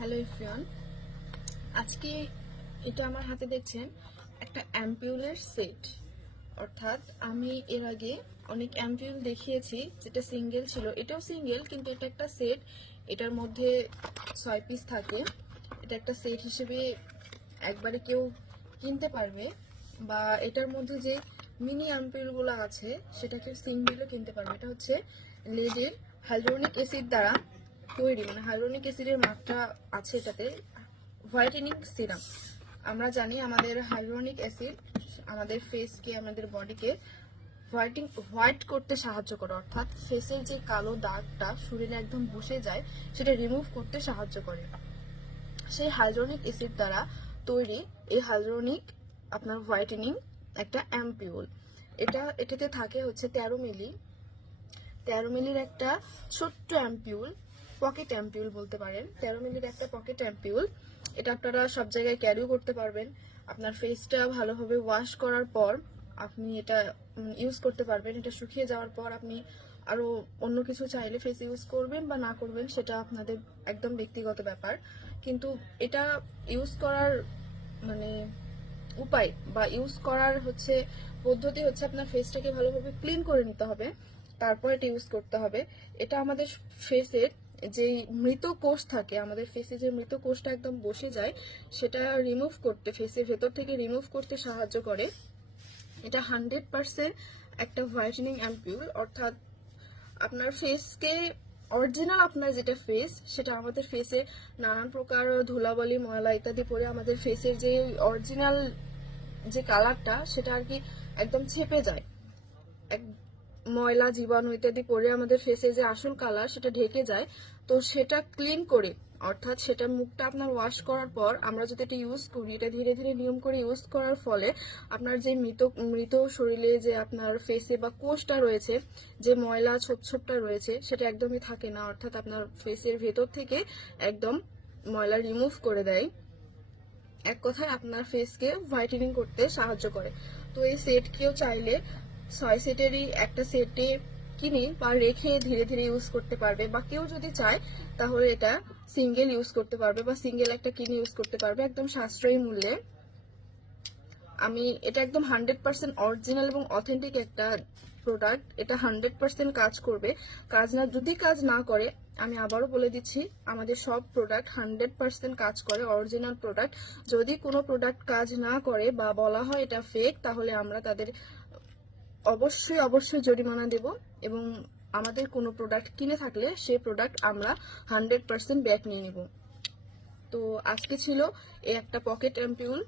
Hello everyone, আজকে এটা আমার হাতে দেখছেন একটা অ্যাম্পিউলের সেট। অর্থাৎ আমি এর আগে অনেক অ্যাম্পিউল দেখিয়েছি যেটা সিঙ্গেল ছিল, এটাও সিঙ্গেল কিন্তু এটা একটা সেট। এটার মধ্যে 6 পিস থাকে। এটা একটা সেট হিসেবে একবারে কেউ কিনতে পারবে, বা এটার মধ্যে যে মিনি অ্যাম্পিউলগুলো আছে সেটা কেউ সিঙ্গেলও কিনতে পারবে। এটা হচ্ছে লেজের হাইড্রোনিক অ্যাসিড দ্বারা তৈরি, মানে হাইড্রোনিক অ্যাসিডের মাত্রা আছে এটাতে। হোয়াইটেনিং সিরাম, আমরা জানি আমাদের হাইড্রোনিক অ্যাসিড আমাদের ফেসকে, আমাদের বডিকে হোয়াইট করতে সাহায্য করে। অর্থাৎ ফেসের যে কালো দাগটা শরীরে একদম বসে যায় সেটা রিমুভ করতে সাহায্য করে। সেই হাইড্রোনিক অ্যাসিড দ্বারা তৈরি এই হাইড্রোনিক আপনার হোয়াইটেনিং একটা অ্যাম্পিউল। এটাতে থাকে হচ্ছে 13 মিলির একটা ছোট্ট অ্যাম্পিউল, পকেট অ্যাম্পিউল বলতে পারেন। 13 মিলির একটা পকেট অ্যাম্পিউল। এটা আপনারা সব জায়গায় ক্যারিও করতে পারবেন। আপনার ফেসটা ভালোভাবে ওয়াশ করার পর আপনি এটা ইউজ করতে পারবেন। এটা শুকিয়ে যাওয়ার পর আপনি আরো অন্য কিছু চাইলে ফেস ইউজ করবেন বা না করবেন সেটা আপনাদের একদম ব্যক্তিগত ব্যাপার। কিন্তু এটা ইউজ করার মানে উপায় বা ইউজ করার হচ্ছে পদ্ধতি হচ্ছে আপনার ফেসটাকে ভালোভাবে ক্লিন করে নিতে হবে, তারপর এটা ইউজ করতে হবে। এটা আমাদের ফেসের যে মৃত কোষ থাকে, আমাদের ফেসে যে মৃত কোষটা একদম বসে যায় সেটা রিমুভ করতে, ফেসের ভেতর থেকে রিমুভ করতে সাহায্য করে। এটা 100% একটা হোয়াইটেনিং অ্যাম্পিউল। অর্থাৎ আপনার ফেসকে অরিজিনাল, আপনার যেটা ফেস সেটা আমাদের ফেসে নানান প্রকার ধুলাবালি ময়লা ইত্যাদি পরে আমাদের ফেসের যে অরিজিনাল যে কালারটা সেটা আর কি একদম ছেপে যায়। এক ময়লা জীবাণু ইত্যাদি পরে আমাদের ফেসে যে আসল কালার সেটা ঢেকে যায়। তো সেটা ক্লিন করে, অর্থাৎ সেটা মুখটা আপনার ওয়াশ করার পর আমরা যদি এটা ইউজ করি, এটা ধীরে ধীরে নিয়ম করে ইউজ করার ফলে আপনার যে মৃত শরীরে যে আপনার ফেসে বা কোষটা রয়েছে, যে ময়লা ছোপ ছোপটা রয়েছে সেটা একদমই থাকে না। অর্থাৎ আপনার ফেসের ভেতর থেকে একদম ময়লা রিমুভ করে দেয়। এক কথায় আপনার ফেসকে হোয়াইটেনিং করতে সাহায্য করে। তো এই সেট কেউ চাইলে 6 সেটেরই একটা সেটে কিনে বা রেখে ধীরে ধীরে ইউজ করতে পারবে, বা কেউ যদি চায় তাহলে এটা সিঙ্গেল ইউজ করতে পারবে বা সিঙ্গেল একটা কিনে ইউজ করতে পারবে একদম সাশ্রয়ী মূল্যে। এটা একদম 100% অরিজিনাল এবং অথেন্টিক একটা প্রোডাক্ট। এটা 100% কাজ করবে। যদি কাজ না করে, আমি আবারও বলে দিচ্ছি, আমাদের সব প্রোডাক্ট 100% কাজ করে, অরিজিনাল প্রোডাক্ট। যদি কোনো প্রোডাক্ট কাজ না করে বা বলা হয় এটা ফেক, তাহলে আমরা তাদের অবশ্যই জরিমানা দেব, এবং আমাদের কোনো প্রোডাক্ট কিনে থাকলে সেই প্রোডাক্ট আমরা 100% ব্যাক নিয়ে নেব। তো আজকে ছিল এই একটা পকেট অ্যাম্পিউল